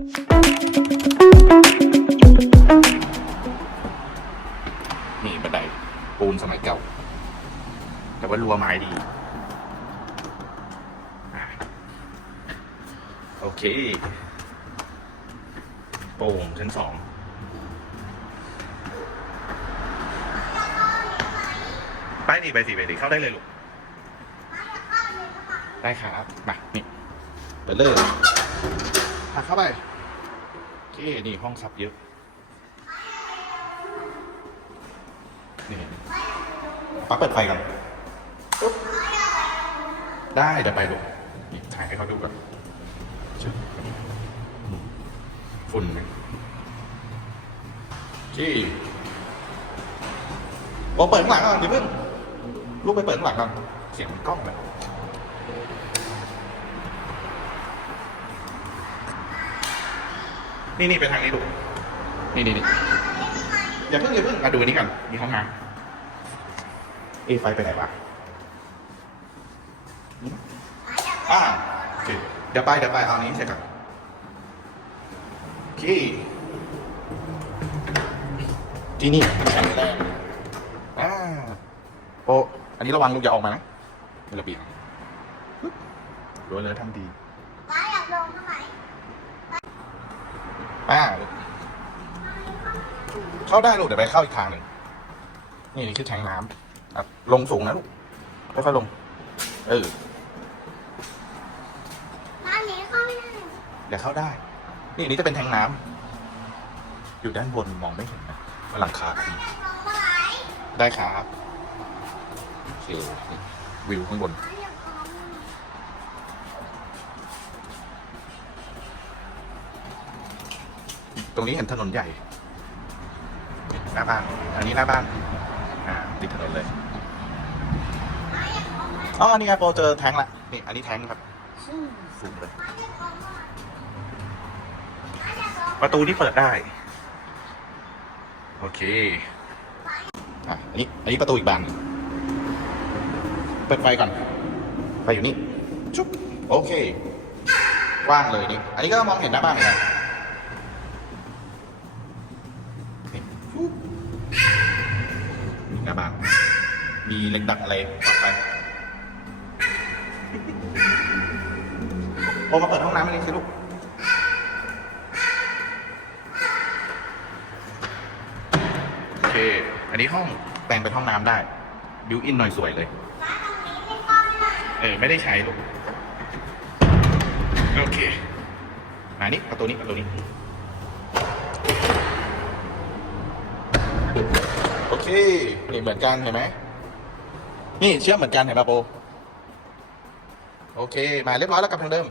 นี่บันไดปูนสมัยเก่า แต่ว่ารัวไม้ดีอะโอเคโป่งชั้นสองไปดิไปสิไปดิเข้าได้เลยลูกได้ครับ มา นี่เปิดเลยพาเข้าไป โอเคนี่ห้องซับเยอะ นี่ปักเปิดไฟก่อนปุ๊บได้เดี๋ยวไปลูนี่ถ่ายให้เขาดูก่อนฝุ่นไหมที่โอเปิดข้างหลังก่อนเดี๋ยวเพิ่งลูกไปเปิดข้างหลังก่อนเสียงมันกล้องเลย นี่นี่ไปทางนี้ลูกนี่นี่นี่อย่าเพิ่งอย่าเพิ่งมาดูอันนี้ก่อนมีห้องน้ำเอะไฟไปไหนวะอ่าโอเคเดี๋ยวไปเดี๋ยวไปเอาอันนี้เสร็จก่อนโอเคที่นี่แข็งแรงอ่าโปะอันนี้ระวังลูกอย่าออกมานะมีระเบียงปึ๊บรั้วเลยทำดี ป้าอยากลงทำไม ป้าลูกเข้าได้ลูกเดี๋ยวไปเข้าอีกทางหนึ่งนี่นี่คือแทงน้ำอะลงสูงนะลูกค่อยๆลง เออร้านนี้เข้าไม่ได้เดี๋ยวเข้าได้ นี่อันนี้จะเป็นแทงน้ำอยู่ด้านบนมองไม่เห็นนะหลังคาก็มีลงเมื่อไหร่ได้ครับโอเคนี่วิวข้างบนป้าอย รงนี้เห็นถนนใหญ่ หน้าบ้าน อันนี้หน้าบ้าน อ่า ติดถนนเลย อ๋อ นี่ไงโปรเจอแทงละ นี่ อันนี้แทงครับสูงเลยป้าอยากลย ประตูที่เปิดได้ โอเคอะอันนี้ อันนี้ประตูอีกบานเปิดไฟก่อน ไฟอยู่นี่ ชุบ โอเค ว่างเลยนี่ อันนี้ก็มองเห็นหน้าบ้านเหมือนกัน มีเหล็กดัดอะไรปักไปโอมาเปิดห้องน้ำอันนี้สิลูกโอเค อันนี้ห้องแต่งเป็นห้องน้ำได้ บิวอินหน่อยสวยเลยเข้าไม่ได้เออ ไม่ได้ใช้ลูก โอเคมานี่ประตูนี้ประตูนี้ โอเคนี่เหมือนกันเห็นไหม นี่เชื่อมเหมือนกันเห็นป่ะโป โอเค มาเรียบร้อยแล้วกลับทางเดิม